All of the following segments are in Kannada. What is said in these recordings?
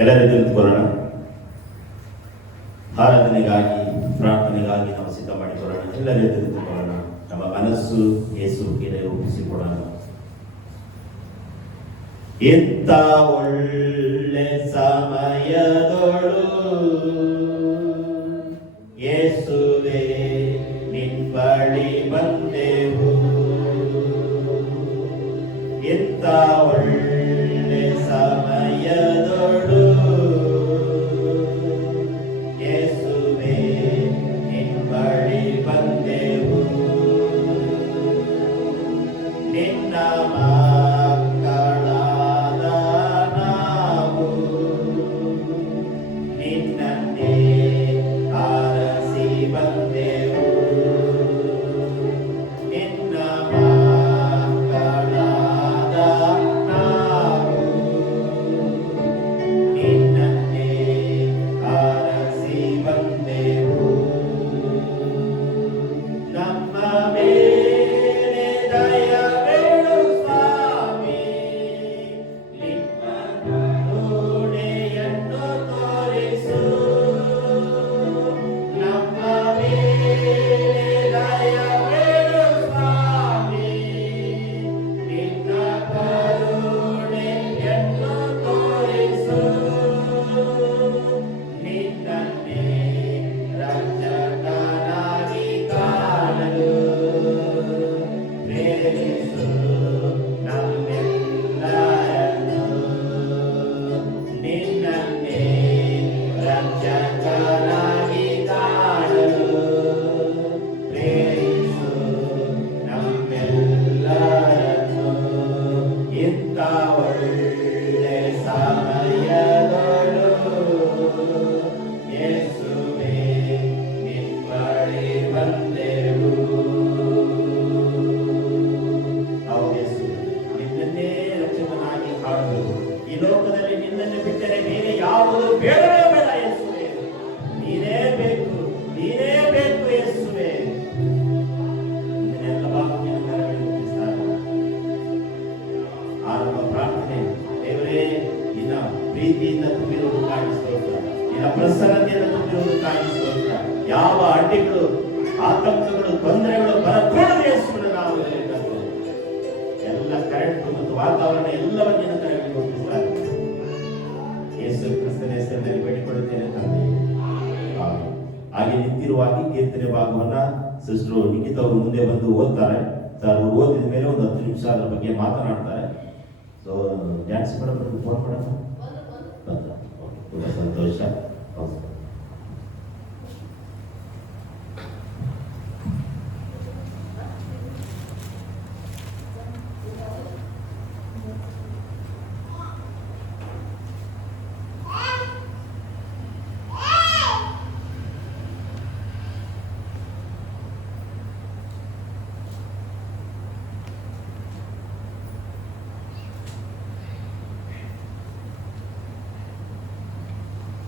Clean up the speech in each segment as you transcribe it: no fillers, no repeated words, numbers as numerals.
ಎಲ್ಲರೂ ನಿಂತುಕೊಳ್ಳೋಣ. ಆರಾಧನೆಗಾಗಿ ಪ್ರಾರ್ಥನೆಗಾಗಿ ನಾವು ಸಿದ್ಧ ಮಾಡಿಕೊಳ್ಳೋಣ. ಎಲ್ಲರೂ ನಿಂತುಕೊಳ್ಳೋಣ. ನಮ್ಮ ಮನಸ್ಸು ಯೇಸುವಿಗೆ ಒಪ್ಪಿಸಿಕೊಡೋಣ. ಎಂತ ಒಳ್ಳೆ ಸಮಯದೊಳು ಯೇಸುವೇ ನಿನ್ ಬಳಿ ಬಂದೆವು. ಎಂತ ಒಳ್ಳೆ ಸಮಯದೊಳು ಯೇಸುವೇ ನಿನ್ ಬಳಿ ಬಂದೆವು. ನಿನ್ನ ಮಕ್ಕಳಾದ ನಾವು ನಿನ್ನನ್ನೇ ಆರಸಿ ಬಂದೆವು. ನಿನ್ನ ಮಕ್ಕಳಾದ ನಾವು ನಿನ್ನನ್ನೇ ಆರಸಿ ಬಂದೆವು. ನಮ್ಮ ಮೇಲೆ ದಯವಿಡು ಸ್ವಾಮಿ, ನಿನ್ನ ಕರುಣೆಯನ್ನು ತೋರಿಸು. ನಮ್ಮ ಮೇಲೆ ದಯವಿಡು ಸ್ವಾಮಿ, ನಿನ್ನ ಕರುಣೆಯನ್ನು ತೋರಿಸು. ನಿನ್ನನ್ನೇ ರಕ್ಷಕನಾಗಿ ಕಾಣಲು ಪ್ರೇರಿಸು ನಮ್ಮೆಲ್ಲರನ್ನು. ನಿನ್ನನ್ನೇ ರಕ್ಷಕನಾಗಿ ಕಾಣಲು ಪ್ರೇರಿಸು ನಮ್ಮೆಲ್ಲರನ್ನು. ಇಂಥ ಒಳ್ಳೆ ಸಮಯದೊಳು ಯೇಸುವೇ ನಿನ್ ಬಳಿ ಬಂದೆವು. ಹೌದು ಯೇಸು, ನಿನ್ನನ್ನೇ ರಕ್ಷಕನಾಗಿ ಕಾಣಬೇಕು. ಈ ಲೋಕದಲ್ಲಿ ನಿನ್ನನ್ನು ಬಿಟ್ಟರೆ ಬೇರೆ ಯಾವುದು ಬೇಡವೇ ಬೇಡ ಯೇಸುವೇ. ನೀನೇ ಬೇಕು, ನೀನೇ ಬೇಕು ಯೇಸುವೇ. ಇದನ್ನೆಲ್ಲ ಬಾಕಿಯನ್ನು ನೆರವೇರಿಸುತ್ತಾರೆ. ಆರಂಭ ಪ್ರಾರ್ಥನೆ. ದೇವರೇ, ನಿನ್ನ ಪ್ರೀತಿಯಿಂದ ತುಂಬಿರುವುದಕ್ಕಾಗಿ ಸ್ತೋತ್ರ. ನಿನ್ನ ಪ್ರಸನ್ನತೆಯಿಂದ ತುಂಬಿರುವುದಕ್ಕಾಗಿ ಸ್ತೋತ್ರ. ಯಾವ ಅಡ್ಡಿಗಳು, ಆತಂಕಗಳು, ತೊಂದರೆಗಳು ಬರಕೂಡದು ಯೇಸುವಿನ ನಾಮದಲ್ಲಿ ತಂದೆ. ಎಲ್ಲ ಕರೆಂಟ್ ಮತ್ತು ವಾತಾವರಣ ಎಲ್ಲವನ್ನೇನು ಕರೆಗೆ ಒಪ್ಪಿಸುತ್ತಾರೆ. ಯೇಸು ಕ್ರಿಸ್ತನ ಹೆಸರಿನಲ್ಲಿ ಬೇಡಿಕೊಳ್ಳುತ್ತೇನೆ ತಂದೆ. ಆಮೆನ್. ಹಾಗೆ ನಿಂತಿರುವಾಗ ಈ ಕೀರ್ತನೆ ಭಾಗವನ್ನ ಸಿಸ್ಟರ್ ನಿಖಿತ್ ಅವರು ಮುಂದೆ ಬಂದು ಓದ್ತಾರೆ. ಸರ್ ಅವರು ಓದಿದ ಮೇಲೆ ಒಂದು 10 ನಿಮಿಷ ಅದರ ಬಗ್ಗೆ ಮಾತನಾಡ್ತಾರೆ. ಸೊ ಡ್ಯಾನ್ಸ್ ಮಾಡೋದು ಫೋನ್ ಮಾಡೋಣ. ತುಂಬ ಸಂತೋಷ. ಹೌದು.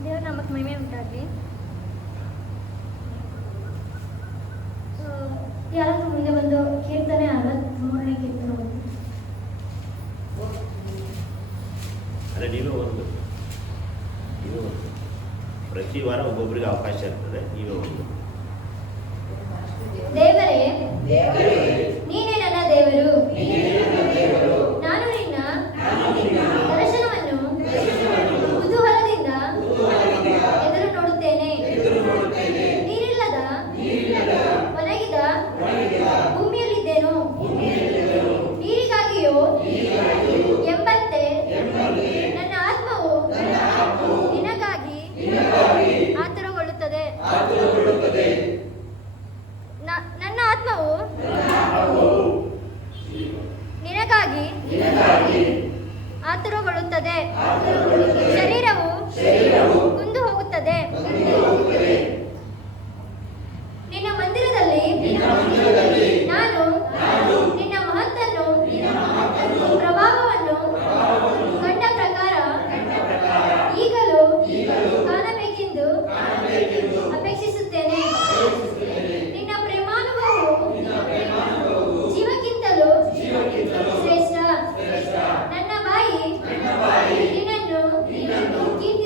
ದೇವರ ನಾಮಕ್ಕೆ ಮಹಿಮೆ ಉಂಟಾಗಲಿ. ಯಾರಾದ್ರೂ ಮುಂದೆ ಬಂದು ಕೀರ್ತನೆ 63ನೇ ಕೀರ್ತನೆ ಓದಿ. ಅದೇ ನೀವೇ ಓದಬೇಕು. ನೀವೇ ಓದಬೇಕು. ಪ್ರತಿ ವಾರ ಒಬ್ಬೊಬ್ಬರಿಗೆ ಅವಕಾಶ ಇರ್ತದೆ. ನೀವೇ ಓದಬೇಕು. ದೇವರೇ, ನೀನೇ ನನ್ನ ದೇವರು. ನಾನು ನಿನ್ನ ದರ್ಶನವನ್ನು ಕುತೂಹಲದಿಂದ ಎದುರು ನೋಡುತ್ತೇನೆ. ನೀರಿಲ್ಲದ ಒಣಗಿದ ಭೂಮಿಯಲ್ಲಿದ್ದೇನು. ನೀರಿಗಾಗಿಯೋ ಎಂಬಂತೆ ನನ್ನ ಆತ್ಮವು ನಿನಗಾಗಿ ಆತುರಗೊಳ್ಳುತ್ತದೆ. ನನ್ನ ಆತ್ಮವು ನಿನಗಾಗಿ ಆತುರಗೊಳ್ಳುತ್ತದೆ. ಶರೀರವು ಕುಂದು ಹೋಗುತ್ತದೆ. ನಿನ್ನ ಮಂದಿರದಲ್ಲಿ ನಾನು ನಿನ್ನ ಮಹತ್ತನ್ನು ಪ್ರಭಾವವನ್ನು ಕಂಡ ಪ್ರಕಾರ ಈಗಲೂ ಕಾಣಬೇಕೆಂದು ಅಪೇಕ್ಷಿಸುತ್ತೇನೆ. ನಿನ್ನ ಪ್ರೇಮಾನುಭವವು ಜೀವಕ್ಕಿಂತಲೂ ಶ್ರೇಷ್ಠ. ನನ್ನ ಬಾಯಿ ನಿನ್ನನ್ನು ಕೀರ್ತಿಸಲಿ.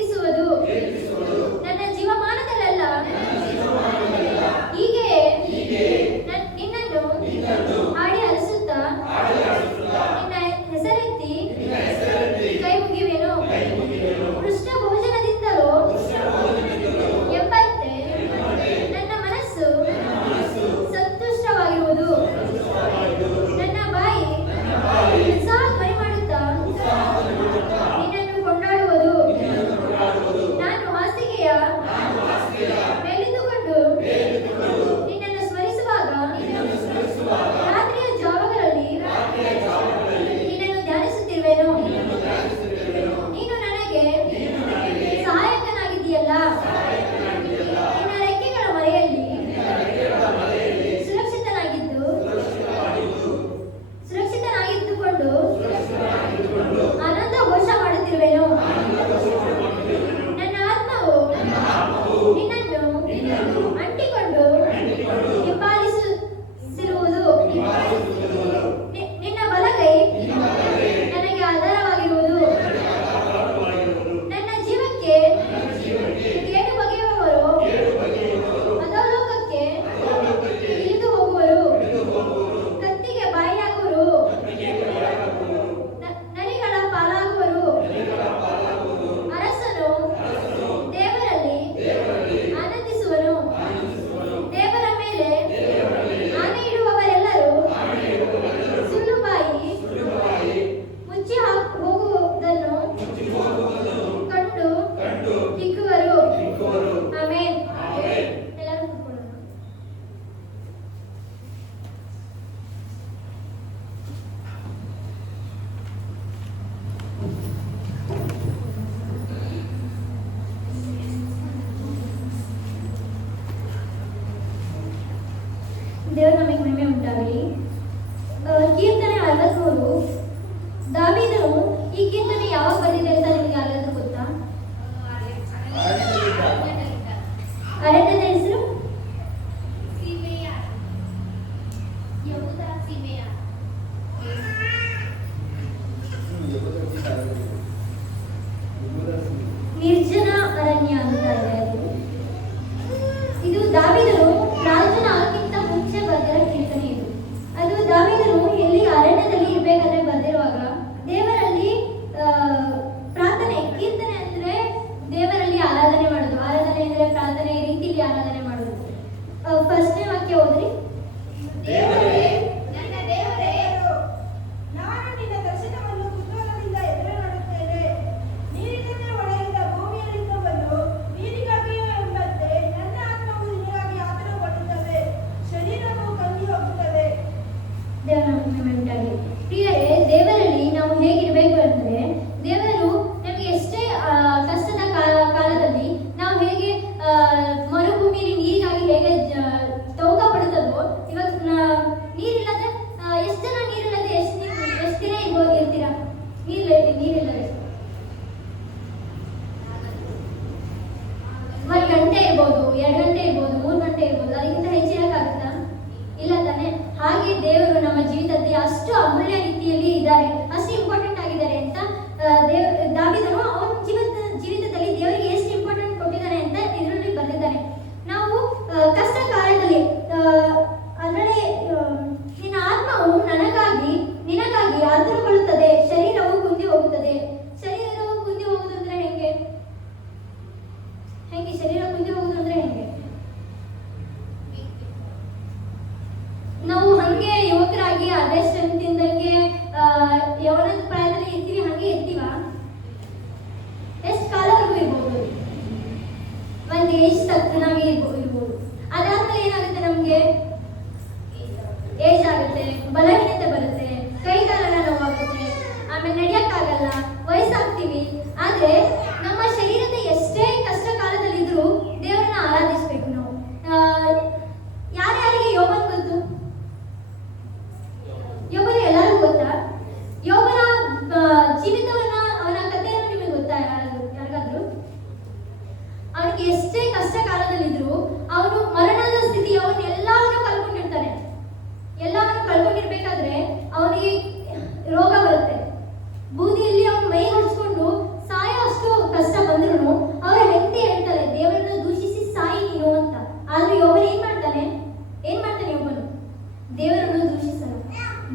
ದೇವರ ನಮಗೆ ಮಹಿಮೆ ಉಂಟಾಗಲಿ. ಕೀರ್ತನೆ 63. ದಾವೀದನು ಈ ಕೀರ್ತನೆ ಯಾವಾಗ ಬರೆದಿದೆ ಅಂತ ನಿಮಗೆ ಯಾರಾದ್ರೂ ಗೊತ್ತಾ? ಅರಣ್ಯದ ಹೆಸರು ನಿರ್ಜನ ಅರಣ್ಯ ಅಂತ ಇದೆ. ಇದು ದಾವೀದನು ರಾಜನ ಆಗಿಂತ ಮುಂಚೆ ಬರೆದಿರೋ ಕೀರ್ತನೆ ಇದು. ಅದು ದಾವೀದನು ಎಲ್ಲಿ ಅರಣ್ಯದಲ್ಲಿ ಇರಬೇಕಾದ್ರೆ ಬರೆದಿರುವಾಗ ದೇವರಲ್ಲಿ ಪ್ರಾರ್ಥನೆ, ಕೀರ್ತನೆ ಅಂದ್ರೆ ದೇವರಲ್ಲಿ ಆರಾಧನೆ ಮಾಡೋದು. ಆರಾಧನೆ ಅಂದ್ರೆ ಪ್ರಾರ್ಥನೆ ರೀತಿಯಲ್ಲಿ ಆರಾಧನೆ ಮಾಡೋದು. ಫಸ್ಟ್ನೇ ವಾಕ್ಯ ಓದ್ರಿ. ದೇವರೇ, ನನ್ನ ದೇವರೇ, ನಾನು ನಿನ್ನ ದರ್ಶನವನ್ನು ಕುತೂಹಲದಿಂದ ಎದುರು ನೋಡುತ್ತೇನೆ. ನೀರಿನಂತೆ ಒಣಗಿದ ಭೂಮಿಯಲ್ಲಿಂದ ಬಂದು ನೀರಿಗಾಗಿಯೇ ಎಂಬಂತೆ ನನ್ನ ಆತ್ಮವು ನಿನಗಾಗಿ ಆತುರಪಡುತ್ತದೆ, ಶರೀರವು ಕಂದಿ ಹೋಗುತ್ತದೆ. ದೇವರ ಮಹಿಮೆ ಉಂಟಾಗಲಿ. ಪ್ರಿಯರೇ, ದೇವರಲ್ಲಿ ನಾವು ಹೇಗಿರಬೇಕು ಅಂದ್ರೆ, ದೇವರು ನಮಗೆ ಎಷ್ಟೇ ಕಷ್ಟದ ಕಾಲದಲ್ಲಿ ನಾವು ಹೇಗೆ ಮರುಭೂಮಿಯಲ್ಲಿ ನೀರಿಗಾಗಿ ಹೇಗೆ ತೌಕ ಪಡುತ್ತದೋ, ಇವಾಗ ನೀರಿಲ್ಲದೆ ಎಷ್ಟು ಜನ ನೀರಿಲ್ಲದೆ ಎಷ್ಟು ದಿನ ಇರ್ತೀರಾ? ನೀರಿಲ್ಲದೆ 1 ಗಂಟೆ ಇರ್ಬೋದು, 2 ಗಂಟೆ ಇರ್ಬೋದು, 3 ಗಂಟೆ ಇರ್ಬೋದು. ಅದಕ್ಕಿಂತ ಹೆಚ್ಚಿನಕ್ಕಾಗುತ್ತಾ? ಇಲ್ಲ ತಾನೆ? ಹಾಗೆ ದೇವರು ನಮ್ಮ ಜೀವಿತದಲ್ಲಿ ಅಷ್ಟು ಅಮೂಲ್ಯ ರೀತಿಯಲ್ಲಿ ಇದ್ದಾರೆ, ಅಷ್ಟು ಇಂಪಾರ್ಟೆಂಟ್ ಆಗಿದ್ದಾರೆ ಅಂತ ದಾವೀದನು ಅವನ ಜೀವಿತದಲ್ಲಿ ದೇವರಿಗೆ ಎಷ್ಟು ಇಂಪಾರ್ಟೆಂಟ್ ಕೊಟ್ಟಿದ್ದಾನೆ ಅಂತ ಇದರಲ್ಲಿ ಬರೆದಿದ್ದಾನೆ. ನಾವು ಕಷ್ಟ ಕಾಲದಲ್ಲಿ ಅದರಲ್ಲಿ ನಿನ್ನ ಆತ್ಮವು ನಿನಗಾಗಿ ಆತುರಗೊಳ್ಳುತ್ತದೆ, ಶರೀರವು ಕುಂದಿ ಹೋಗುತ್ತದೆ. ಶರೀರವು ಕುಂದಿ ಹೋಗುವುದು ಅಂದ್ರೆ ಹೆಂಗೆ? ಶರೀರ ಕುಂದಿ ಹೋಗುದು ಅಂದ್ರೆ ಹೆಂಗೆ? ನಾವು ಹಂಗೆ ಯುವಕರಾಗಿ ಅದೇ ಸ್ಟ್ರೆಂತ್ ಇಂದಂಗೆ ಯವನದ ಪ್ರಾಯದಲ್ಲಿ ಇರ್ತೀವಿ, ಹಂಗೆ ಇರ್ತೀವ? ಎಷ್ಟು ಕಾಲವರೆಗೂ ಇರ್ಬೋದು? ಒಂದು ಏಜ್ ತಕ್ಕನಾಗಿ ಇರ್ಬೋದು. ಅದಾದ್ಮೇಲೆ ಏನಾಗುತ್ತೆ? ನಮ್ಗೆ ಏಜ್ ಆಗುತ್ತೆ, ಬಲಹೀನತೆ ಬರುತ್ತೆ, ಕೈಗಾಲನ ನೋವಾಗುತ್ತೆ, ಆಮೇಲೆ ನಡೆಯಕ್ಕಾಗಲ್ಲ, ವಯಸ್ಸಾಗ್ತೀವಿ. ಆದ್ರೆ ನಮ್ಮ ಶರೀರದ ಎಷ್ಟೇ ಕಷ್ಟ ಕಾಲದಲ್ಲಿದ್ರೂ ದೇವರನ್ನ ಆರಾಧಿಸ್ಬೇಕು ನಾವು. ಯಾರ್ಯಾರಿಗೆ ಯೋಬನ್ ಗೊತ್ತು? ಯೋಬನ ಎಲ್ಲರಿಗೂ ಗೊತ್ತಾ? ಯೋಬನ ಜೀವಿತವನ್ನ, ಅವನ ಕಥೆಯನ್ನು ನಿಮಗೆ ಗೊತ್ತಾ? ಯಾರಿಗಾದ್ರೂ? ಅವನಿಗೆ ಎಷ್ಟೇ ಕಷ್ಟ ಕಾಲದಲ್ಲಿದ್ರು ಅವನು ಮರಣದ ಸ್ಥಿತಿ, ಅವನು ಎಲ್ಲವನ್ನು ಕಳ್ಕೊಂಡಿರ್ತಾನೆ. ಎಲ್ಲವನ್ನು ಕಳ್ಕೊಂಡಿರ್ಬೇಕಾದ್ರೆ ಅವನಿಗೆ ರೋಗ ಬರುತ್ತೆ. ಬೂದಿಯಲ್ಲಿ ಅವನು ಮೈ ಹಚ್ಕೊಂಡು ಸಾಯೋ ಅಷ್ಟು ಕಷ್ಟ ಬಂದ್ರು ಅವರ ಹೆಂಡತಿ ಹೇಳ್ತಾರೆ, ದೇವರನ್ನು ದೂಷಿಸಿ ಸಾಯಿ ನೀನು ಅಂತ. ಆದ್ರೆ ಯೋಬನು ಏನ್ ಮಾಡ್ತಾನೆ? ಯೋಬನು ದೇವರನ್ನು ದೂಷಿಸಲ್ಲ,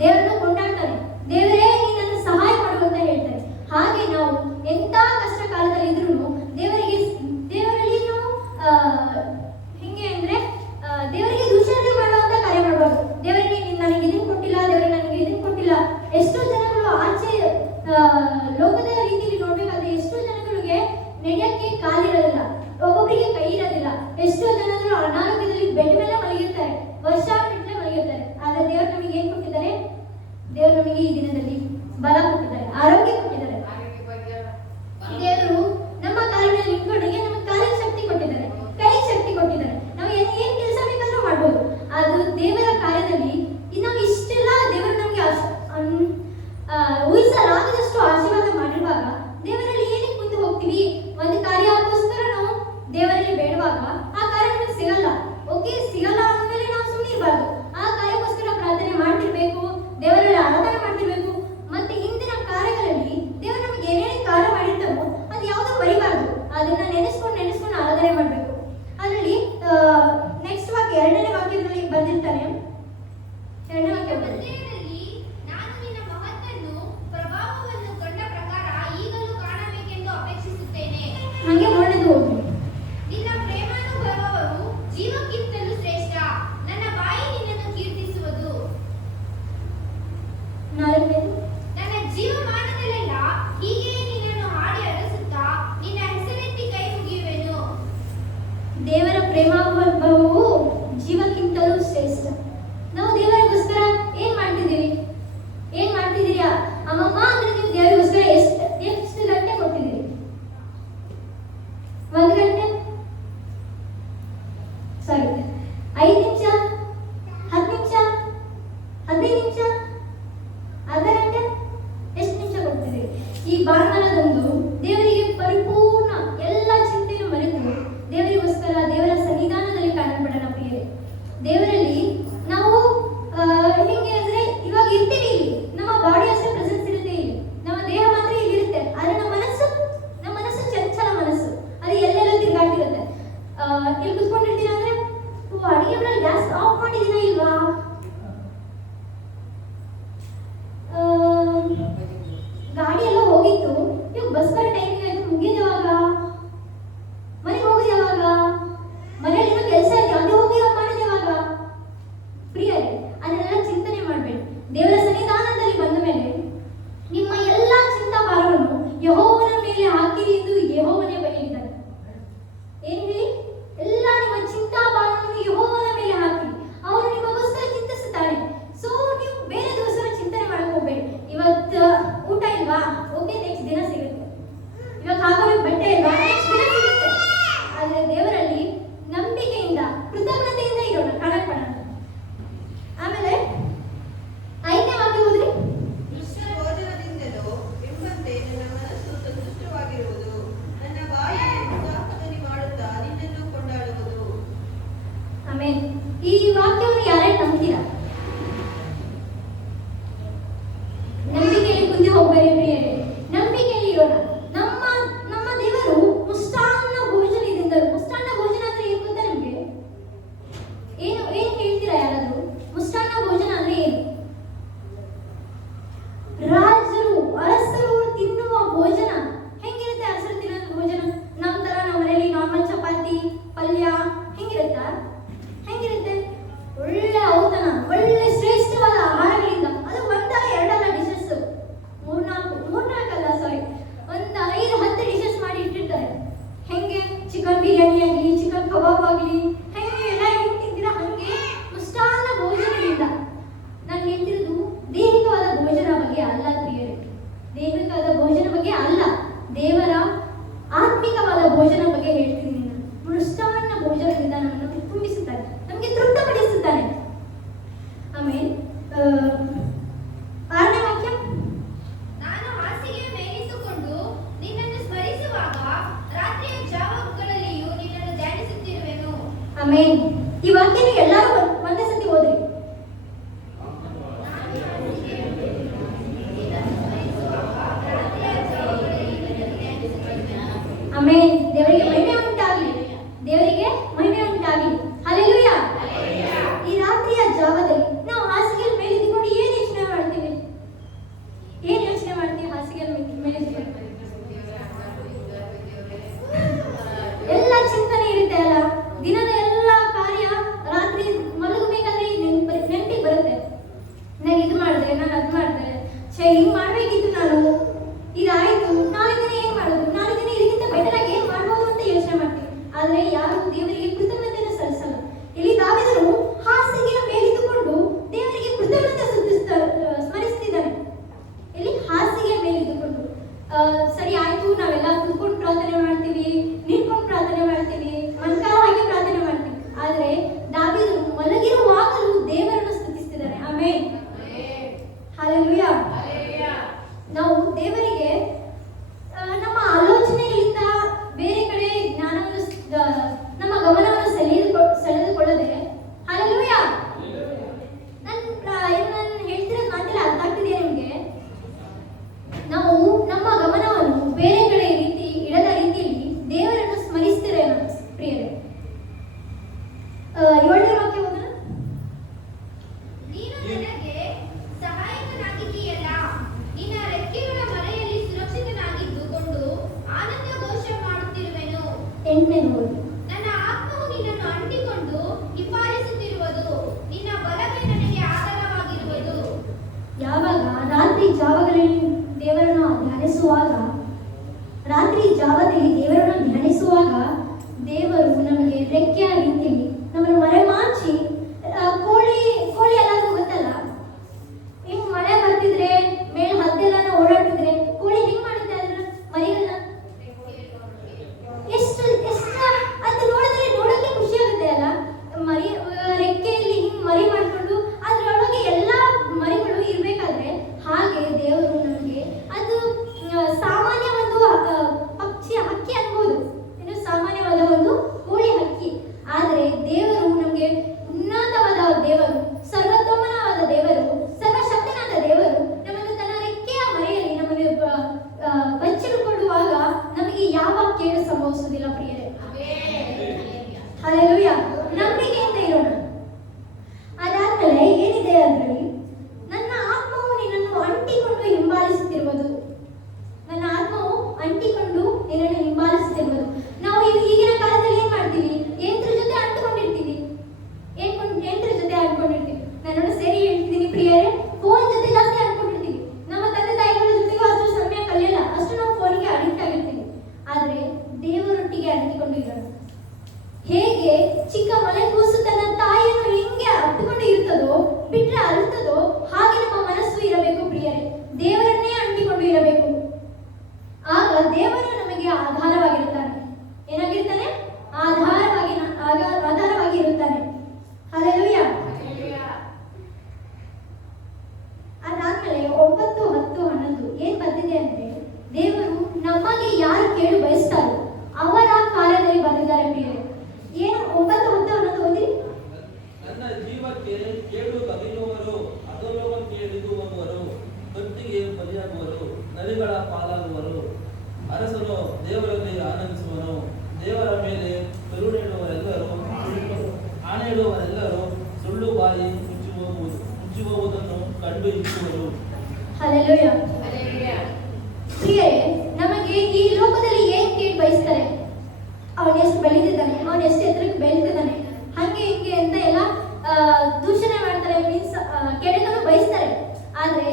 ದೇವರನ್ನು ಕೊಂಡಾಡ್ತಾನೆ. ದೇವರೇ ನೀನನ್ನು ಸಹಾಯ ಮಾಡು ಅಂತ ಹೇಳ್ತಾರೆ. ಹಾಗೆ ನಾವು ಎಂತ ಕಷ್ಟ ಕಾಲದಲ್ಲಿ ಇದ್ರು ದೇವರಲ್ಲಿ ನಾವು ಹೆಂಗೆ ಅಂದ್ರೆ ದೇವರಿಗೆ ದೂಷಣೆ ಮಾಡುವಂತ ಕಾರ್ಯ ಮಾಡಬಾರ್ದು. ದೇವರಿಗೆ ನನಗೆ ಇದನ್ನು ಕೊಟ್ಟಿಲ್ಲ, ದೇವರೇ ನನಗೆ ಇದನ್ನು ಕೊಟ್ಟಿಲ್ಲ. ಎಷ್ಟೋ ಜನಗಳು ಆಚೆ ಲೋಕದ ರೀತಿಯಲ್ಲಿ ನೋಡ್ಬೇಕಾದ್ರೆ ಎಷ್ಟೋ ಜನಗಳಿಗೆ ನಡೆಯಕ್ಕೆ ಕಾಲಿರೋದಿಲ್ಲ, ಒಬ್ಬೊಬ್ಬರಿಗೆ ಕೈ ಇರೋದಿಲ್ಲ. ಎಷ್ಟೋ ಜನರು ಅನಾರೋಗ್ಯದಲ್ಲಿ ಬೆಡ್ ಮೇಲೆ ಮಲಗಿರ್ತಾರೆ, ವರ್ಷಗಟ್ಟಲೆ ಮಲಗಿರ್ತಾರೆ. ಆದ್ರೆ ದೇವರು ನಮಗೆ ಏನ್ ಕೊಟ್ಟಿದ್ದಾರೆ? ದೇವರು ನಮಗೆ ಈ ದಿನದಲ್ಲಿ ಬಲ ಕೊಟ್ಟಿದ್ದಾರೆ, ಆರೋಗ್ಯ ಕೊಟ್ಟಿದ್ದಾರೆ. ದೇವರು ನಮ್ಮ ಕಾಲಿನ ನಿಂತ್ಕೊಂಡಾಗೆ ನಮಗೆ ಕಾಲಿಗೆ ಶಕ್ತಿ ಕೊಟ್ಟಿದ್ದಾರೆ, ಕೈಗೆ ಶಕ್ತಿ ಕೊಟ್ಟಿದ್ದಾರೆ. ನಾವು ಏನ್ ಕೆಲಸ ಬೇಕಾದ್ರೂ ಮಾಡ್ಬೋದು. ಅದು ದೇವರ ಕಾರ್ಯದಲ್ಲಿ ನಾವು ಇಷ್ಟೆಲ್ಲ ದೇವರು ನಮಗೆ ಊಹಿಸಲಾಗದಷ್ಟು ಆಶೀರ್ವಾದ ಮಾಡಿರುವಾಗ ದೇವರಲ್ಲಿ ಏನಕ್ಕೆ ಮುಂದೆ ಹೋಗ್ತೀವಿ? ಒಂದು ಕಾರ್ಯಕ್ಕೋಸ್ಕರ ನಾವು ದೇವರಲ್ಲಿ ಬೇಡುವಾಗ ಆ ಕಾರ್ಯ ನಮಗೆ ಸಿಗಲ್ಲ. ಓಕೆ, ಸಿಗಲ್ಲ ಅಂದ್ಮೇಲೆ ನಾವು ಸುಮ್ಮನೆ ಇರಬಾರ್ದು. ಆ ಕಾರ್ಯಕ್ಕೋಸ್ಕರ ಪ್ರಾರ್ಥನೆ ಮಾಡ್ತಿರ್ಬೇಕು, ದೇವರಲ್ಲಿ ಆರಾಧನೆ ಮಾಡ್ತಿರ್ಬೇಕು. ಮತ್ತೆ ಹಿಂದಿನ ಈ ಭಾನುವಾರದಂದು ದೇವರಿಗೆ ಪರಿಪೂರ್ಣ ಎಲ್ಲ ಚಿಂತೆಯನ್ನು ಮರೆತು ದೇವರಿಗೋಸ್ಕರ ದೇವರ ಸನ್ನಿಧಾನದಲ್ಲಿ ಕಾಣಲ್ಪಡೋಣ ಪ್ರಿಯರೇ. ದೇವರಲ್ಲಿ ನಾವು ಹೆಂಗೆ ಅಂದ್ರೆ ಇವಾಗ ಇರ್ತೀವಿ ಇಲ್ಲಿ, ನಮ್ಮ ಬಾಡಿ ಅಷ್ಟೇ ಪ್ರೆಸೆನ್ಸ್ ಇರುತ್ತೆ ಇಲ್ಲಿ, ನಮ್ಮ ದೇಹ ಮಾತ್ರ ಇಲ್ಲಿ ಇರುತ್ತೆ, ಆದ್ರೆ ನಮ್ಮ ಮನಸ್ಸು ಚಂಚಲ ಮನಸ್ಸು, ಅದು ಎಲ್ಲೆಲ್ಲ ತಿರುಗಾಡ್ತಿರುತ್ತೆ. ಇಲ್ಲಿ ಕುತ್ಕೊಂಡಿರ್ತೀರ ಅಂದ್ರೆ ಅಡಿಗೆ ಮನೆಯಲ್ಲಿ ಗ್ಯಾಸ್ ಆಫ್ ಮಾಡಿದೀನ ಇಲ್ವಾ, ಗಾಡಿ ಎಲ್ಲ ಹೋಗಿತ್ತು, ಇವಾಗ ಬಸ್ ಬರೋ ಟೈಮಿಂಗ್ ಆಯ್ತು, ಮುಗಿದ ಯಾವಾಗ, ಮನೆಗೆ ಹೋಗೋದು ಯಾವಾಗ, ಮನೇಲಿ ಏನೋ ಕೆಲಸ ಇದೆ ಅದೇ ಹೋಗಿ ಮಾಡಿದ ಯಾವಾಗ. ಪ್ರಿಯರೇ, ಅದನ್ನೆಲ್ಲ ಚಿಂತನೆ ಮಾಡಬೇಡಿ. ದೇವರ ಸನ್ನಿಧಾನದಲ್ಲಿ ಬಂದ ಮೇಲೆ ನಿಮ್ಮ ಎಲ್ಲ ಚಿಂತಾ ಭಾರವನ್ನು ಯೆಹೋವನ ಮೇಲೆ ಹಾಕಿರಿ ಎಂದು ಯೆಹೋವನೇ ಹೇಳಿದ್ದಾನೆ. ಏನ್ ಹೇಳಿ? ಎಲ್ಲ ನಿಮ್ಮ ಚಿಂತಾ ಭಾರವನ್ನು ಯೆಹೋವನ ಮೇಲೆ ಹಾಕಿ, ಅವನು ನಿಮಗೋಸ್ಕರ ಚಿಂತಿಸುತ್ತಾನೆ. ಸೊ ನೀವು ಬೇರೆ ದಿವಸ ಚಿಂತನೆ ಮಾಡಕ್ ಹೋಗ್ಬೇಡಿ. ಇವತ್ತು ಊಟ ಇಲ್ವಾ, ಓಕೆ ನೆಕ್ಸ್ಟ್ ದಿನ ಸಿಗುತ್ತೆ. ಇವಾಗ ಹಾಕೋಬೇಕು ಬಟ್ಟೆ ಇಲ್ವಾ, ನೆಕ್ಸ್ಟ್ ದಿನ ಸಿಗುತ್ತೆ. ಆದ್ರೆ ದೇವರಲ್ಲಿ ನಂಬಿಕೆಯಿಂದ ಕೃತಜ್ಞತೆಯಿಂದ ಇರೋಣ, ಕಾಣಕ್ಪಡೋಣ. ಆಮೇಲೆ 5ನೇ ವಾಕ್ಯ ಓದ್ರಿ. ದುಷ್ಟ ಭೋಜನದಿಂದಲೂ ಎಂಬಂತೆ ನನ್ನ ಮನಸ್ಸು ಸಂತುಷ್ಟವಾಗಿರುವುದು, ನನ್ನ ಬಾಯಿ ಉತ್ಸಾಹಧ್ವನಿ ಮಾಡುತ್ತಾ ನಿನ್ನನ್ನು ಕೊಂಡಾಡುವುದು. ಆಮೇಲೆ ಈ ವಾಕ್ಯವನ್ನು ಯಾರ್ಯಾರು ನಂಬ್ತೀರಾ? ನಂಬಿಕೆಯಲ್ಲಿ ಮುಂದೆ ಹೋಗಬೇಡಿ ಪ್ರಿಯರೇ, ನಂಬಿಕೆಯಲ್ಲಿ ಇರೋಣ. ನಮ್ಮ ದೇವರು ಮುಷ್ಟಾನ್ನ ಭೋಜನದಿಂದಲೂ, ಮುಷ್ಟಾನ್ನ ಭೋಜನ ಅಂದ್ರೆ ಏನು ಗೊತ್ತಾ ನಿಮ್ಗೆ? ಏನು ಹೇಳ್ತೀರಾ ಯಾರಾದ್ರೂ? ಮುಷ್ಟಾನ್ನ ಭೋಜನ ಅಂದ್ರೆ ಏನು? ರಾಜರು ಅರಸರು ತಿನ್ನುವ ಭೋಜನ ಹೆಂಗಿರುತ್ತೆ? ಅರಸರು ತಿನ್ನೋ ಭೋಜನ ನಮ್ಮ ತರ ನಮ್ಮ ಮನೆಯಲ್ಲಿ ನಾರ್ಮಲ್ ಚಪಾತಿ ಪಲ್ಯ ಹೆಂಗಿರುತ್ತಾ? ಹೆಂಗಿರುತ್ತೆ? ಒಳ್ಳೆ ಔತಣ, ಒಳ್ಳೆ ಶ್ರೇಷ್ಠವಾದ ಆಹಾರಗಳಿಂದ, ಅದು ಒಂದಲ್ಲ ಎರಡಲ್ಲ ಡಿಶಸ್, ಮೂರ್ನಾಲ್ಕಲ್ಲ ಸಾರಿ, ಒಂದು 5-10 ಡಿಶಸ್ ಮಾಡಿ ಇಟ್ಟಿರ್ತಾರೆ. ಹೆಂಗೆ? ಚಿಕನ್ ಬಿರಿಯಾನಿ ಆಗಲಿ, ಚಿಕನ್ ಕಬಾಬ್ ಆಗಲಿ, ಹೆಂಗೆ ಎಲ್ಲ ಹೆಂಗೆ ತಿಂತೀರಾ ಹಂಗೆ ಮುಷ್ಟಾನ್ನ ಭೋಜನದಿಂದ. ನಾನು ಹೇಳ್ತಿರೋದು ದೈಹಿಕವಾದ ಭೋಜನ ಬಗ್ಗೆ ಅಲ್ಲ ಪ್ರಿಯರೇ, ದೈಹಿಕವಾದ ಭೋಜನ ಬಗ್ಗೆ ಅಲ್ಲ, ದೇವರ ಆತ್ಮಿಕವಾದ ಭೋಜನ ಬಗ್ಗೆ ಹೇಳ್ತಿದ್ದೀನಿ ನಾನು. ಮುಷ್ಟಾನ್ನ ಭೋಜನದಿಂದ ನಮ್ಮನ್ನು ತುಂಬಿಸುತ್ತಾನೆ, ನಮಗೆ ತೃಪ್ತಪಡಿಸುತ್ತಾನೆ. ಆಮೇಲೆ 6ನೇ ವಾಕ್ಯ. ನಾನು ಹಾಸಿಗೆಯ ಮೇಲಿದ್ದುಕೊಂಡು ನಿನ್ನನ್ನು ಸ್ಮರಿಸುವಾಗ ರಾತ್ರಿಯ ಜಾವಗಳಲ್ಲಿಯೂ ನಿನ್ನನ್ನು ಧ್ಯಾನಿಸುತ್ತಿರುವೆನು. ಆಮೇಲೆ ಈ ವಾಕ್ಯನ ಎಲ್ಲರೂ ಒಂದೇ ಸತಿ ಓದ್ರಿ. ಆಮೇಲೆ ದೇವರಿಗೆ ಮಹಿಮೆ ಉಂಟಾಗಲಿ, ದೇವರಿಗೆ ಮಹಿಮೆ ಉಂಟಾಗಲಿ. ಹಲ್ಲೆಲೂಯಾ. ಈ ರಾತ್ರಿಯ ಜಾವದಲ್ಲಿ ನಾವು ಹಾಸಿಗೆ ಮೇಲೆ ಇದ್ಕೊಂಡು ಏನ್ ಯೋಚನೆ ಮಾಡ್ತೀವಿ? ಹಾಸಿಗೆ ಮೇಲೆ ಎಲ್ಲ ಚಿಂತನೆ ಇರುತ್ತೆ ಅಲ್ಲ, ದಿನದ ಎಲ್ಲ ಕಾರ್ಯ ರಾತ್ರಿ ಮಲಗಬೇಕಾದ್ರೆ ನೆನಪಿಗೆ ಬರುತ್ತೆ. ನಾನು ಇದು ಮಾಡಿದೆ, ನಾನು ಅದು ಮಾಡಿದೆ, ಹಿಂಗ್ ಮಾಡ್ಬೇಕಿತ್ತು, ನಾನು ಇದಾಯ್ತು, ನಾಳೆ ದಿನ ಏನ್ ಮಾಡೋದು, ನಾಳೆ ದಿನ ಇದಕ್ಕಿಂತ ಬೆಟರ್ ಆಗಿ ಏನ್ ಮಾಡ್ಬೋದು ಅಂತ ಯೋಚನೆ ಮಾಡ್ತೀವಿ. ಆದ್ರೆ ಯಾರು ದೇವರಿಗೆ ಕೃತಜ್ಞತೆಯನ್ನು ಸಲ್ಲಿಸಲ್ಲ. ಇಲ್ಲಿ ದಾವೀದನು ಹಾಸಿಗೆಯ ಮೇಲಿದ್ದುಕೊಂಡು ದೇವರಿಗೆ ಕೃತಜ್ಞತೆ ಸ್ಮರಿಸ್ತಿದ್ದಾನೆ. ಇಲ್ಲಿ ಹಾಸಿಗೆಯ ಮೇಲಿದ್ದುಕೊಂಡು ಸರಿ ಆಯ್ತು, ನಾವೆಲ್ಲ ಕುತ್ಕೊಂಡು ಪ್ರಾರ್ಥನೆ ಮಾಡ್ತೀವಿ, ನಿಂತ್ಕೊಂಡು ಪ್ರಾರ್ಥನೆ ಮಾಡ್ತೀವಿ, ಮನ್ಕಾಲ ಹಾಕಿ ಪ್ರಾರ್ಥನೆ ಮಾಡ್ತೀವಿ. ಆದ್ರೆ ದಾವೀದನು ಮಲಗಿರುವಾಗಲೂ ದೇವರನ್ನು ಸ್ತುತಿಸ್ತಿದ್ದಾನೆ. ಆಮೇಲೆ ಹಲ್ಲೆಲೂಯಾ. ನಾವು ದೇವರಿಗೆ ನಮ್ಮ ಆಲೋಚನೆಗಳಿಂದ ಬೇರೆ ಕಡೆ ಜ್ಞಾನವನ್ನು ನಮ್ಮ ಗಮನವನ್ನು ಸೆಳೆದುಕೊಳ್ಳದೆ, ಹಲ್ಲೆಲೂಯಾ. ನಾನು ಹೇಳ್ತಿರೋದು ಮಾತೆಲ್ಲ ಅರ್ಥ ಆಗ್ತಿದೆಯಾ ನಿಮಗೆ? ನಾವು ನಮ್ಮ ಗಮನವನ್ನು ಬೇರೆ ಕಡೆ ಇಡದ ರೀತಿಯಲ್ಲಿ ದೇವರನ್ನು ಸ್ಮರಿಸ್ತಿರೇನು ಪ್ರಿಯರೇ? 7ನೇ ವಾಕ್ಯ ಓದೋಣ. ನೀನು ನನಗೆ ಸಹಾಯಕನಾಗಿದ್ದೀಯಲ್ಲ, ನಿನ್ನ ರೆಕ್ಕೆಗಳ ಮರೆಯಲ್ಲಿ ಸುರಕ್ಷಿತನಾಗಿದ್ದುಕೊಂಡು ಆನಂದ ಘೋಷ ಮಾಡುತ್ತಿರುವೆನು. 8ನೇ ಓದಿ. ನನ್ನ ಆತ್ಮವು ನಿನ್ನನ್ನು ಅಂಟಿಕೊಂಡು ಹಿಂಬಾಲಿಸುತ್ತಿರುವುದು, ನಿನ್ನ ಬಲವೇ ನನಗೆ ಆಧಾರವಾಗಿರುವುದು. ಯಾವಾಗ ರಾತ್ರಿ ಜಾವಗಳಲ್ಲಿ ದೇವರನ್ನು ಧ್ಯಾನಿಸುವಾಗ, ರಾತ್ರಿ ಜಾವದಲ್ಲಿ ದೇವರನ್ನು ಧ್ಯಾನಿಸುವಾಗ ದೇವರು ನಮಗೆ ರೆಕ್ಕೆಯ ರೀತಿಯಲ್ಲಿ ನಮ್ಮನ್ನು ಮರೆಮಾಚಿ, ಕೋಳಿ ಎಲ್ಲರಿಗೂ ಗೊತ್ತಲ್ಲ, ಹಿಂಗ್ ಮಳೆ ಬರ್ತಿದ್ರೆ ಮೇಲೆ ಹದ್ದೆಲ್ಲ ಓಡಾಡ್ತಿದ್ರೆ ಕೋಳಿ ಹೆಂಗ್ ಮಾಡುತ್ತೆ ಅದನ್ನ ಮರಿಗಳನ್ನ? ಎಷ್ಟು ಅದು ನೋಡೋಕೆ ಖುಷಿ ಆಗುತ್ತೆ ಅಲ್ಲ, ಮರಿ ರೆಕ್ಕೆಯಲ್ಲಿ ಹಿಂಗ್ ಮರಿ ಮಾಡ್ಕೊಂಡು ಅದ್ರೊಳಗೆ ಎಲ್ಲಾ ಮರಿಗಳು ಇರ್ಬೇಕಾದ್ರೆ, ಹಾಗೆ ದೇವರು ನಮಗೆ ಅದು ಬಚ್ಚಿಟ್ಟುಕೊಳ್ಳುವಾಗ ನಮಗೆ ಯಾವ ಕೇಡು ಸಂಭವಿಸುವುದಿಲ್ಲ ಪ್ರಿಯರೇ. ಹಲ್ಲೆಲೂಯಾ. ನಂಬಿಕೆಯಿಂದ ಇರೋಣ. ಅದಾದ್ಮೇಲೆ ಏನಿದೆ ಅಂದ್ರೆ, ನನ್ನ ಆತ್ಮವು ನಿನ್ನನ್ನು ಅಂಟಿಕೊಂಡು ಹಿಂಬಾಲಿಸುತ್ತಿರುವುದು. ನನ್ನ ಆತ್ಮವು ಅಂಟಿಕೊಂಡು ನಿನ್ನನ್ನು ಹಿಂಬಾಲಿಸುತ್ತಿರುವುದು. ನಾವು ಈಗಿನ ಕಾಲದಲ್ಲಿ ಏನ್ ಮಾಡ್ತೀವಿ? ಯಂತ್ರ ಜೊತೆ ಅಂಟಿಕೊಂಡಿರ್ತೀವಿ. ಯಂತ್ರ ಜೊತೆ ಅಂಟಿಕೊಂಡಿರ್ತೀವಿ. ನಾನು ಸೇರಿ ಹೇಳ್ತಿದ್ದೀನಿ ಪ್ರಿಯರೇ, ಫೋನ್ ಜೊತೆ ಜಾಸ್ತಿ ಅಂಟಿಕೊಂಡಿರ್ತೀವಿ. ನಮ್ಮ ತಂದೆ ತಾಯಿಗಳ ಜೊತೆಗೂ ಅಷ್ಟು ಸಮಯ ಕಲಿಯಲ್ಲ, ಅಷ್ಟು ನಾವು ಫೋನ್ಗೆ ಅಡಿಕ್ಟ್ ಆಗಿರ್ತೀವಿ. ಆದ್ರೆ ದೇವರೊಟ್ಟಿಗೆ ಅಂಟಿಕೊಂಡು ಇರೋಣ. ಹೇಗೆ ಚಿಕ್ಕ ಮಲೆ ಕೂಸು ತನ್ನ ತಾಯಿಯನ್ನು ಹೆಂಗೆ ಅಪ್ಪಿಕೊಂಡು ಇರ್ತದೋ, ಬಿಟ್ರೆ ಅರುತ್ತದೋ, ಹಾಗೆ ನಮ್ಮ ಮನಸ್ಸು ಇರಬೇಕು ಪ್ರಿಯರೇ. ದೇವರನ್ನೇ ಅಂಟಿಕೊಂಡು ಇರಬೇಕು. ಆಗ ದೇವರು ನಮಗೆ ಆಧಾರವಾಗಿರುತ್ತಾನೆ. ಏನಾಗಿರ್ತಾನೆ? ಆಧಾರವಾಗಿ ಇರುತ್ತಾನೆ. ಹಲ್ಲೆಲೂಯಾ. ಅದಾದ್ಮೇಲೆ 9, 10, 11 ಏನ್ ಬಂದಿದೆ ಅಂದ್ರೆ, ದೇವರು ನಮಗೆ ಯಾರು ಕೇಳು ಬಯಸ್ತಾರೋ ಅವರ ಕಾರ್ಯದಲ್ಲಿ ಬಂದಿದ್ದಾರೆ ಪ್ರಿಯರೇ. ಏನು 9, 10, 11 ಓದಿ. ನನ್ನ ಜೀವಕ್ಕೆ ಕೇಡು ತಗೆಯುವವರು, ಅಧೋಲೋಕಕ್ಕೆ ಇಳಿದುವರು, ಕತ್ತಿಗೆ ಬಲಿಯಾಗುವರು, ನರಿಗಳ ಪಾಲಾಗುವರು. ಅರಸನು ದೇವರಲ್ಲಿ ಆನಂದಿಸುವನು. ದೇವರ ಮೇಲೆ ಆಣೆ ಇಡುವವರೆಲ್ಲರೂ ಸುಳ್ಳು ಬಾಯಿ ಮುಚ್ಚುವುದನ್ನು ಕಂಡು ಇಚ್ಚುವರು. ಹಲ್ಲೆಲೂಯಾ. ಪ್ರಿಯರೇ, ನಮಗೆ ಈ ಲೋಕದಲ್ಲಿ ಏನ್ ಕೇಳಿ ಬಯಸ್ತಾರೆ? ಅವನು ಎಷ್ಟು ಬೆಳೆದಿದ್ದಾನೆ, ಅವನು ಎಷ್ಟು ಎತ್ತರಕ್ಕೆ ಬೆಳೆದಿದ್ದಾನೆ, ಹಂಗೆ ಹಿಂಗೆ ಅಂತ ಎಲ್ಲ ದೂಷಣೆ ಮಾಡ್ತಾರೆ. ಮೀನ್ಸ್ ಕೆಡಕನ್ನು ಬಯಸ್ತಾರೆ. ಆದ್ರೆ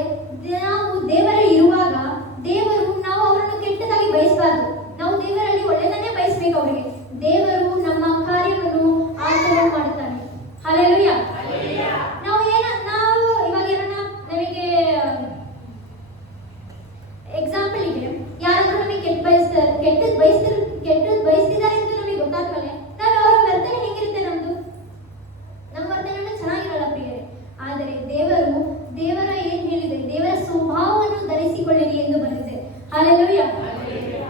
ನಾವು ದೇವರಲ್ಲಿ ಇರುವಾಗ ನಾವು ಅವರನ್ನು ಕೆಟ್ಟದಾಗಿ ಬಯಸಬಾರ್ದು. ನಾವು ದೇವರಲ್ಲಿ ಒಳ್ಳೆಯದನ್ನೇ ಬಯಸ್ಬೇಕು ಅವರಿಗೆ. ದೇವರು ನಮ್ಮ ಕಾರ್ಯವನ್ನು ಆತನು ಮಾಡುತ್ತಾನೆ. ಹಲ್ಲೆಲೂಯಾ. ನಾವು ಇವಾಗ ನಮಗೆ ಎಕ್ಸಾಂಪಲ್ ಇದೆ, ಯಾರಾದ್ರೂ ನಮಗೆ ಕೆಟ್ಟದ್ದು ಬಯಸ್ತಿದ್ದಾರೆ ಅಂತ ನಮಗೆ ಗೊತ್ತಾದ್ಮೇಲೆ ನಾವು ಅವರ ವರ್ತನೆ ಹೇಗಿರುತ್ತೆ? ನಮ್ಮ ವರ್ತನೆ ಚೆನ್ನಾಗಿರಲ್ಲ ಪ್ರಿಯರೇ. ಆದರೆ ದೇವರ ಏನ್ ಹೇಳಿದೆ? ದೇವರ ಸ್ವಭಾವವನ್ನು ಧರಿಸಿಕೊಳ್ಳಿರಿ ಎಂದು ಬಂದಿದೆ. ಹಲ್ಲೆಲೂಯಾ.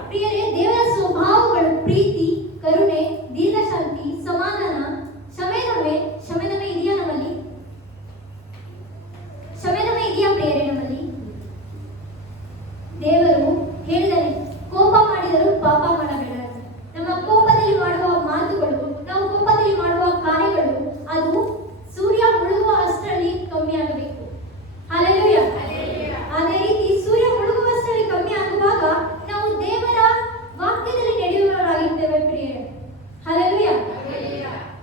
ಪ್ರಿಯರೇ, ದೇವರ ಸ್ವಭಾವಗಳು ಪ್ರೀತಿ, ಕರುಣೆ, ದೀರ್ಘಶಾಂತಿ, ಸಮಾಧಾನ, ಶಮೆದಮೆ ಇದೆಯಾ ನಮ್ಮಲ್ಲಿ? ಶಮೆದಮೆ ಇದೆಯಾ ಪ್ರಿಯರೇ ನಮ್ಮಲ್ಲಿ? ದೇವರು ಹೇಳಿದರೆ ಕೋಪ ಮಾಡಿದರೂ ಪಾಪ ಮಾಡಬೇಡ. ನಮ್ಮ ಕೋಪದಲ್ಲಿ ಮಾಡುವ ಮಾತುಗಳು, ನಾವು ಕೋಪದಲ್ಲಿ ಮಾಡುವ ಕಾರ್ಯಗಳು, ಅದು ಸೂರ್ಯ ಮುಳುಗುವ ಅಷ್ಟರಲ್ಲಿ ಕಮ್ಮಿ ಆಗಬೇಕು. ಹಲ್ಲೆಲೂಯಾ. ಅದೇ ರೀತಿ ಸೂರ್ಯ ಮುಳುಗುವಷ್ಟರಲ್ಲಿ ಕಮ್ಮಿ ಆಗುವಾಗ ನಾವು ದೇವರ ವಾಕ್ಯದಲ್ಲಿ ನಡೆಯುವವರಾಗಿರ್ತೇವೆ ಪ್ರಿಯರೇ. ಹಲ್ಲೆಲೂಯಾ.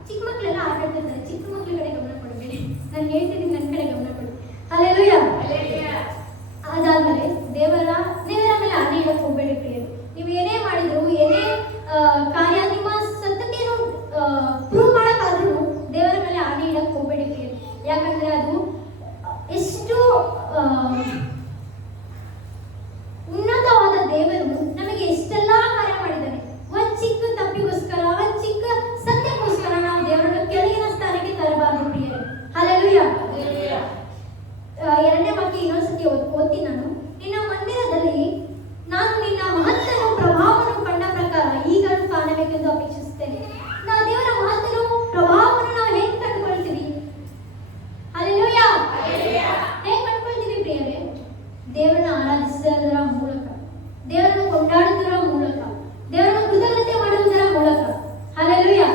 ಚಿಕ್ಕ ಮಕ್ಕಳೆಲ್ಲ ಆಟ ಆಡ್ತಿರ್ತಾರೆ. ಚಿಕ್ಕ ಮಕ್ಕಳ ಕಡೆ ಗಮನ ಕೊಡಬೇಡಿ. ನಾನು ಹೇಳ್ತಿದ್ದೀನಿ, ನನ್ನ ಕಡೆ ಗಮನ ಕೊಡಿ. ಹಲ್ಲೆಲೂಯಾ. ಅದಾದ್ಮೇಲೆ ದೇವರ ಮೇಲೆ ಆಣೆ ಇಡಕ್ಕೆ ಹೋಗ್ಬೇಡಿ ಪ್ರಿಯರು. ನೀವು ಏನೇ ಮಾಡಿದ್ರು, ಏನೇ ಕಾರ್ಯ ನಿಮ್ಮ ಸತ್ಯತೆಯನ್ನು ಪ್ರೂವ್ ಮಾಡಕ್ಕಾದ್ರೂ ದೇವರ ಮೇಲೆ ಆಣೆ ಇಡಕ್ಕೆ ಹೋಗ್ಬೇಡಿ ಪ್ರಿಯರು. ಯಾಕಂದ್ರೆ ಅದು ಎಷ್ಟು ಉನ್ನತವಾದ ದೇವರು ನಮಗೆ ಎಷ್ಟೆಲ್ಲಾ ಕಾರ್ಯ ಮಾಡಿದ್ದಾನೆ. ಒಂದ್ ಚಿಕ್ಕ ತಪ್ಪಿಗೋಸ್ಕರ, ಒಂದ್ ಚಿಕ್ಕ ಸತ್ಯಕ್ಕೋಸ್ಕರ ನಾವು ದೇವರನ್ನು ಕೆಳಗಿನ ಸ್ಥಾನಕ್ಕೆ ತರಬಾರದು ಪ್ರಿಯರು. ಹಲ್ಲೆಲೂಯಾ. 2ನೇ ವಾಕ್ಯ ಇನ್ನೊಂದ್ಸತಿ ಓದ್ತೀನಿ ನಾನು. ನಿನ್ನ ಮಂದಿರದಲ್ಲಿ ನಾನು ನಿನ್ನ ಮಹತ್ತನ್ನು ಪ್ರಭಾವವನ್ನು ಕಂಡ ಪ್ರಕಾರ ಈಗಲೂ ಕಾಣಬೇಕೆಂದು ಅಪೇಕ್ಷಿಸುತ್ತೇನೆ. ನಾವು ದೇವರ ಮಹತ್ತನ್ನು ಪ್ರಭಾವವನ್ನು ನಾವು ಹೇಗೆ ಕಂಡುಕೊಳ್ತೀವಿ? ಹಲ್ಲೆಲೂಯಾ. ಹೇಗೆ ಕಂಡುಕೊಳ್ತೀವಿ ಪ್ರಿಯರೇ? ದೇವರನ್ನ ಆರಾಧಿಸುವುದರ ಮೂಲಕ, ದೇವರನ್ನು ಕೊಂಡಾಡುವುದರ ಮೂಲಕ, ದೇವರನ್ನು ಕೃತಜ್ಞತೆ ಮಾಡುವುದರ ಮೂಲಕ. ಹಲ್ಲೆಲೂಯಾ.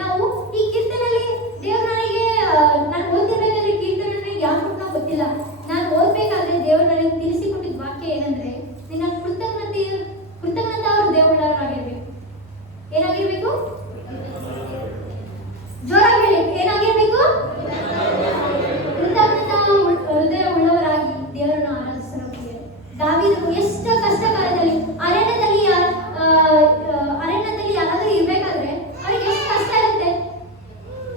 ನಾವು ಈ ಕೀರ್ತನೆಯಲ್ಲಿ ನನಗೆ ನಾನು ಓದ್ತಿರ್ಬೇಕಾದ್ರೆ ಕೀರ್ತನೆ ಯಾಕೆ ಗೊತ್ತಿಲ್ಲ. ನಾನು ಓದ್ಬೇಕಾದ್ರೆ ದೇವರು ನನಗೆ ತಿಳಿಸಿಕೊಟ್ಟಿದ್ದ ವಾಕ್ಯ ಏನಂದ್ರೆ, ನಿನ್ನ ಕೃತಜ್ಞತೆ ಅವರು ದೇವರವರಾಗಿರ್ಬೇಕು. ಏನಾಗಿರ್ಬೇಕು? ಜೋರಾಗಿ ಹೇಳಿ, ಏನಾಗಿರ್ಬೇಕು? ಕೃತಜ್ಞತಾ ಹೃದಯ ಉಳ್ಳವರಾಗಿ ದೇವರನ್ನು ಆರಾಧಿಸಬೇಕು. ದಾವೀದನು ಎಷ್ಟು ಕಷ್ಟ ಕಾಲದಲ್ಲಿ ಅರಣ್ಯದಲ್ಲಿ ಯಾರಾದ್ರೂ ಇರ್ಬೇಕಾದ್ರೆ ಅವ್ರಿಗೆ ಎಷ್ಟು ಕಷ್ಟ ಇರುತ್ತೆ.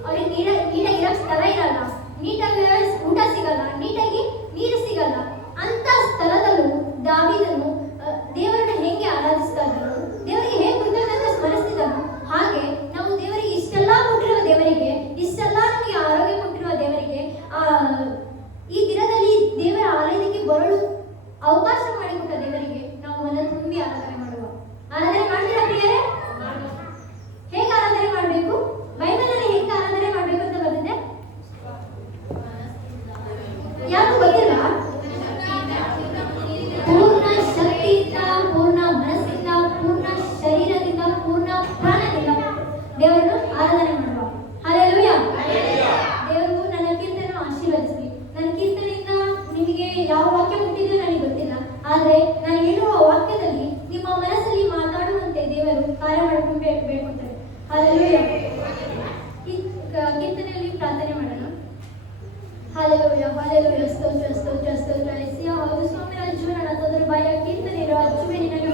ಅವ್ರಿಗೆ ನೀಟಾಗಿ ಇರಕ್ ಸ್ಥಳ ಇರಲ್ಲ, ನೀಟಾಗಿ ಊಟ ಸಿಗಲ್ಲ, ನೀಟಾಗಿ ನೀರು ಸಿಗಲ್ಲ. ಅಂತ ಸ್ಥಳದಲ್ಲೂ ದಾವೀದನು ದೇವರನ್ನ ಹೇಗೆ ಆರಾಧಿಸ್ತಾ ಇದ್ದನು, ದೇವರಿಗೆ ಹೇಗೆ ಕೃತಜ್ಞತೆ ಸ್ಮರಿಸ್ತಿದ್ದನು. ಹಾಗೆ ನಾವು ದೇವರಿಗೆ ಇಷ್ಟೆಲ್ಲ ಕೊಟ್ಟಿರುವ ದೇವರಿಗೆ, ಇಷ್ಟೆಲ್ಲ ನಮಗೆ ಆರೋಗ್ಯ ಕೊಟ್ಟಿರುವ ದೇವರಿಗೆ ಈ ದಿನದಲ್ಲಿ ದೇವರ ಆಲಯಕ್ಕೆ ಬರಲು ಅವಕಾಶ ಮಾಡಿಕೊಟ್ಟ ದೇವರಿಗೆ ನಾವು ಮನ ತುಂಬಿ ಆರಾಧನೆ ಮಾಡುವ. ಆರಾಧನೆ ಮಾಡ್ತೀರಾ ಪ್ರಿಯರೇ? ಹೇಗೆ ಆರಾಧನೆ ಮಾಡಬೇಕು? ಬೈಬಲಲ್ಲಿ ಹೇಗೆ ಆರಾಧನೆ ಮಾಡಬೇಕು ಅಂತ ಬಂದಿದೆ. ಯಾರು ಗೊತ್ತಿಲ್ಲ? ಪೂರ್ಣ ಶಕ್ತಿ ಆದರೆ ನಾನು ಹೇಳುವ ವಾಕ್ಯದಲ್ಲಿ ನಿಮ್ಮ ಮನಸ್ಸಲ್ಲಿ ಮಾತಾಡುವಂತೆ ದೇವರು ಕಾರ್ಯ ಮಾಡ್ಕೊಂಡು ಬೇಡ್ಕೊಳ್ತಾರೆ. ಹಾಲೆಲೂಯ. ಈ ಕೀರ್ತನೆಯಲ್ಲಿ ಪ್ರಾರ್ಥನೆ ಮಾಡೋಣ. ಹಾಲೆಲೂಯ, ಹಾಲೆಲೂಯ, ಸ್ತೋತ್ರ, ಸ್ತೋತ್ರ, ಸ್ತೋತ್ರ. ಎಸ್ಯ, ಹೌದು ಸ್ವಾಮಿ ರಾಜುವೆ, ನನ್ನ ತೊಂದರೆ ಬಾಯ ಕೀರ್ತನೆ ರಾಜುವೆ, ನಿನಗೆ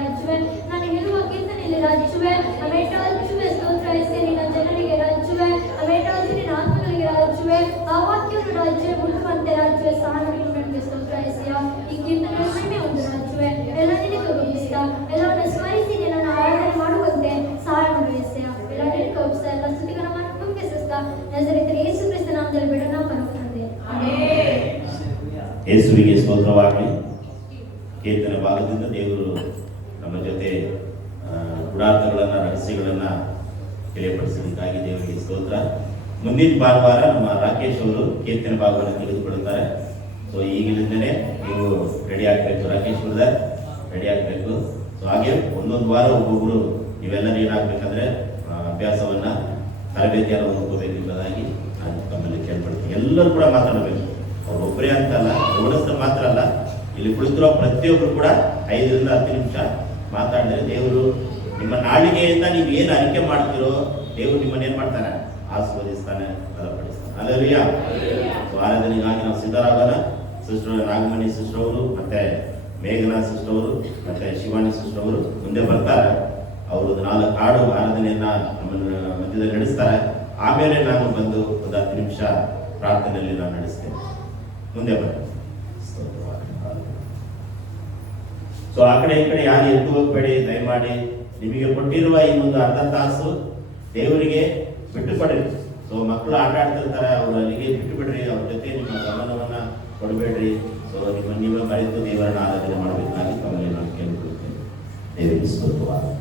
ರಾಜುವೆ, ನಾನು ಹೇಳುವ ಕೀರ್ತನೆಯಲ್ಲಿ ರಾಜುವೆ, ಅಮೇಟ ರಾಜುವೆ, ಸ್ತೋತ್ರ. ಎಸ್ಯ, ನಿನ್ನ ಜನರಿಗೆ ರಾಜುವೆ, ಅಮೇಟ ರಾಜು, ನಿನ್ನ ಆತ್ಮಗಳಿಗೆ ರಾಜುವೆ, ಆ ವಾಕ್ಯವನ್ನು ರಾಜ್ಯ ಮುಟ್ಟುವಂತೆ ರಾಜುವೆ ಸಹಾಯ ಮಾಡಿಕೊಂಡು ಸ್ತೋತ್ರ. ಎಸ್ಯ, ಈ ಕೀರ್ತನೆ ಮಹಿಮೆ ಒಂದು ರಾಜುವೆ, ಎಲ್ಲ ನಿನಗೆ ಒಪ್ಪಿಸ್ತಾ, ಎಲ್ಲವನ್ನು ಸ್ಮರಿಸಿ ನಿನ್ನನ್ನು ಆರಾಧನೆ ಮಾಡುವಂತೆ ಸಹಾಯ ಮಾಡು. ಎಸ್ಯ, ಎಲ್ಲ ನಿನಗೆ ಒಪ್ಪಿಸ್ತಾ, ಎಲ್ಲ ಸ್ತುತಿಗಳ ಕುಂಬಿಸುತ್ತಾ ನಜರೇತಿನ ಯೇಸು ಕ್ರಿಸ್ತ ನಾಮದಲ್ಲಿ ಬಿಡೋಣ ಪರಮತಂದೆ. ಆಮೆನ್. ಯೇಸುವಿಗೆ ಸ್ತೋತ್ರವಾಗಲಿ. ಕೀರ್ತನೆ ಭಾಗದಿಂದ ದೇವರು ನಮ್ಮ ಜೊತೆ ಗುಡಾರ್ಥಗಳನ್ನ ರಹಸ್ಯಗಳನ್ನ ತಿಳಿಯಪಡಿಸಲಿಕ್ಕಾಗಿ ದೇವರಿಗೆ ಸ್ತೋತ್ರ. ಮುಂದಿನ ಭಾನುವಾರ ನಮ್ಮ ರಾಕೇಶ್ ಅವರು ಕೀರ್ತನೆ ಭಾಗವನ್ನು ತೆಗೆದುಕೊಳ್ಳುತ್ತಾರೆ. ಸೊ ಈಗಿನಿಂದಲೇ ನೀವು ರೆಡಿ ಆಗಬೇಕು. ರಾಕೇಶ್ ಬ್ರದರ್ ರೆಡಿ ಆಗಬೇಕು. ಸೊ ಹಾಗೆ ಒಂದೊಂದು ವಾರ ಒಬ್ಬೊಬ್ಬರು ನೀವೆಲ್ಲರೂ ಏನಾಗಬೇಕಂದ್ರೆ ಅಭ್ಯಾಸವನ್ನ ತರಬೇತಿಯನ್ನು ಹೊಂದ್ಕೋಬೇಕು ಎಂಬುದಾಗಿ ನಾನು ತಮ್ಮಲ್ಲಿ ಕೇಳ್ಕೊಳ್ತೀನಿ. ಎಲ್ಲರೂ ಕೂಡ ಮಾತಾಡಬೇಕು. ಅವ್ರು ಒಬ್ಬರೇ ಅಂತಲ್ಲ, ಗೌಡಸ್ಥರು ಮಾತ್ರ ಅಲ್ಲ, ಇಲ್ಲಿ ಕುಳಿತಿರೋ ಪ್ರತಿಯೊಬ್ಬರು ಕೂಡ 5 ರಿಂದ 10 ನಿಮಿಷ ಮಾತಾಡಿದ್ರೆ ದೇವರು ನಿಮ್ಮ ನಾಳಿಗೆಯಿಂದ ನೀವು ಏನು ಅರಿಕೆ ಮಾಡ್ತೀರೋ ದೇವರು ನಿಮ್ಮನ್ನು ಏನು ಮಾಡ್ತಾನೆ, ಆಶೀರ್ವದಿಸ್ತಾನೆ, ಬಲಪಡಿಸ್ತಾನೆ. ಅಲ್ಲರಿಯ ಆರಾಧನೆಗಾಗಿ ನಾವು ಸಿದ್ಧರಾಗೋಣ. ಸಿಸ್ಟರ್ ನಾಗಮಣಿ ಸಿಸ್ಟರ್ ಅವರು, ಮತ್ತೆ ಮೇಘನಾ ಸಿಸ್ಟರ್ ಅವರು, ಮತ್ತೆ ಶಿವಾನಿ ಸಿಸ್ಟರ್ ಅವರು ಮುಂದೆ ಬರ್ತಾರೆ. ಅವರು 4 ಹಾಡು ಆರಾಧನೆಯನ್ನ ನಮ್ಮನ್ನು ಮಧ್ಯದಲ್ಲಿ ನಡೆಸ್ತಾರೆ. ಆಮೇಲೆ ನಾನು ಬಂದು ಒಂದು 10 ನಿಮಿಷ ಪ್ರಾರ್ಥನೆಯಲ್ಲಿ ನಾನು ನಡೆಸ್ತೇನೆ. ಮುಂದೆ ಬನ್ನಿ. ಸೊ ಆ ಕಡೆ ಈ ಕಡೆ ಯಾರು ಎದ್ದು ಹೋಗ್ಬೇಡಿ ದಯಮಾಡಿ. ನಿಮಗೆ ಕೊಟ್ಟಿರುವ ಈ ಒಂದು ಅರ್ಧ ತಾಸು ದೇವರಿಗೆ ಬಿಟ್ಟು ಕೊಡ್ರಿ. ಸೊ ಮಕ್ಕಳು ಆಟ ಆಡ್ತಿರ್ತಾರೆ, ಅವರು ಅಲ್ಲಿಗೆ ಬಿಟ್ಟು ಬಿಡ್ರಿ. ಅವ್ರ ಜೊತೆ ನಿಮ್ಮ ಗಮನವನ್ನ ಕೊಡಬೇಡ್ರಿ. ಸೊ ನೀವೇ ಮರೆತು ದೇವರನ್ನ ಆರಾಧನೆ ಮಾಡಬೇಕಾಗಿ ತಮ್ಮಲ್ಲಿ ನಾನು ಕೇಳಿಕೊಳ್ತೇನೆ. ದೇವರಿಗೆ ಸ್ತೋತ್ರವಾಗಲಿ.